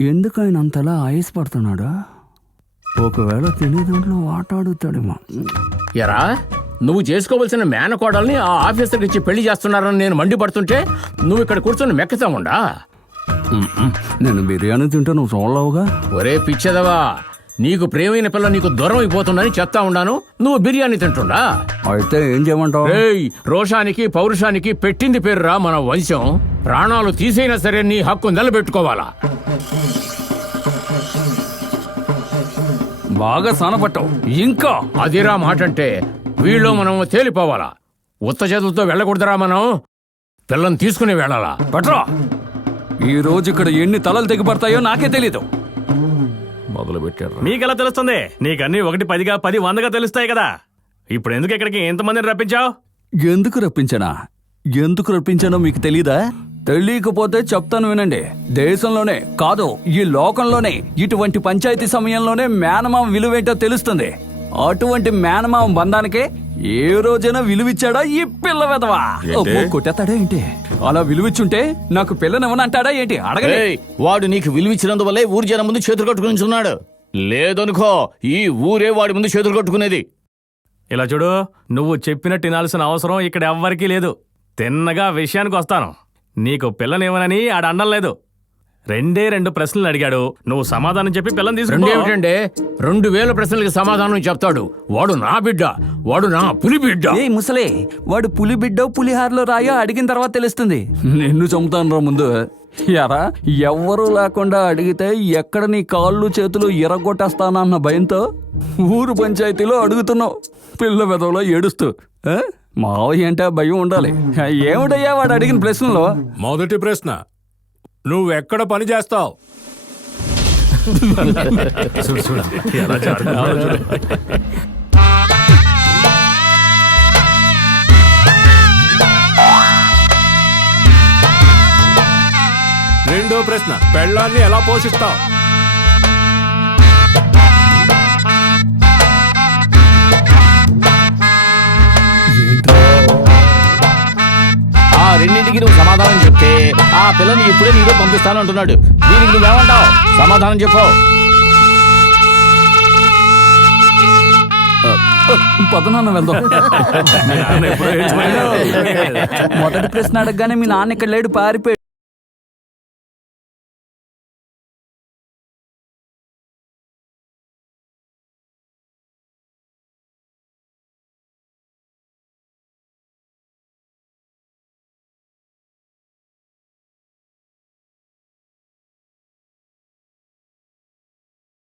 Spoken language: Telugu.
ఎందుకు ఆయన అంతలా ఐస్ పడుతున్నాడా? ఒకవేళ తినే దాంట్లో ఆటాడుతాడేమో. ఎరా నువ్వు చేసుకోవలసిన మేనకోడల్ని ఆ ఆఫీసర్కి ఇచ్చి పెళ్లి చేస్తున్నారని నేను మండిపడుతుంటే నువ్వు ఇక్కడ కూర్చొని మెక్కతాముండా? నేను బిర్యానీ తింటే నువ్వు చూడలేవుగా. ఒరే పిచ్చదవా, నీకు ప్రేమైన పిల్ల నీకు దూరం అయిపోతుందని చెప్తా ఉన్నాను, నువ్వు బిర్యానీ తింటుండా? అయితే ఏం చేయమంటావు? రోషానికి పౌరుషానికి పెట్టింది పేరురా మన వంశం. ప్రాణాలు తీసైనా సరే నీ హక్కు నిలబెట్టుకోవాలా. బాగా సానపట్టావు. ఇంకా అదిరా మాటంటే వీళ్ళు మనం తేలిపోవాలా. ఉత్త చేతులతో వెళ్ళకూడదురా, మనం పిల్లని తీసుకుని వెళ్ళాలా. పట్రా. ఈ రోజు ఇక్కడ ఎన్ని తలలు తెగిపడతాయో నాకే తెలీదు. మొదలు పెట్టారు. నీకెలా తెలుస్తుంది? నీకన్నీ 1 10గా 10 100గా తెలుస్తాయి కదా. ఇప్పుడు ఎందుకు ఇక్కడికి ఎంతమందిని రప్పించావు? ఎందుకు రప్పించానో మీకు తెలీదా? తెలియకపోతే చెప్తాను వినండి. దేశంలోనే కాదు, ఈ లోకంలోనే ఇటువంటి పంచాయతీ సమయంలోనే మేనమామ విలువేంటో తెలుస్తుంది. అటువంటి మేనమామ బంధానికి ఏ రోజైనా విలువిచ్చాడా ఈ పిల్ల వెదవా? కొట్టేస్తాడా ఏంటి? అలా విలువిచ్చుంటే నాకు పిల్లనివ్వనంటాడా ఏంటి? అడగలే. వాడు నీకు విలువిచ్చినందువల్లే ఊరి జనం ముందు చేతులు కట్టుకుని లేదనుకో ఈ ఊరే వాడి ముందు చేతులు కట్టుకునేది. ఇలా చూడు, నువ్వు చెప్పినట్టు వినాల్సిన అవసరం ఇక్కడ ఎవ్వరికీ లేదు. తిన్నగా విషయానికి వస్తాను. నీకు పిల్లనివ్వనని ఆడండం లేదు. 2 ప్రశ్నలు అడిగాడు, నువ్వు సమాధానం చెప్పి పిల్లని తీసుకుంటే 2000 ప్రశ్నలకి సమాధానం చెప్తాడు. వాడు నా బిడ్డ, వాడు నా పులి బిడ్డ. ఏ ముసలే, వాడు పులి బిడ్డో పులిహారలో రాయో అడిగిన తర్వాత తెలుస్తుంది. నిన్ను చంపుతాను రా ముందు. యారా, ఎవ్వరూ లేకుండా అడిగితే ఎక్కడ నీ కాళ్ళు చేతులు ఎరగొట్టేస్తానన్న భయంతో ఊరు పంచాయతీలో అడుగుతున్నావు పిల్ల వెదవలో ఏడుస్తూ. మావయ్య అంటే భయం ఉండాలి. ఏమిటయ్యా వాడు అడిగిన ప్రశ్నలో? మొదటి ప్రశ్న, నువ్వెక్కడ పని చేస్తావు? రెండో ప్రశ్న, పెళ్ళాన్ని ఎలా పోషిస్తావు? ఆ రెండింటికి నువ్వు సమాధానం చెప్తే ఆ పిల్లని ఇప్పుడే నీతో పంపిస్తాను అంటున్నాడు. దీనికి నువ్వేమంటావు? సమాధానం చెప్పు. పదనాన్న వెళ్దాం. మొదటి ప్రశ్న అడగగానే మీ నాన్న ఇక్కడ లేడు, పారిపోయాడు.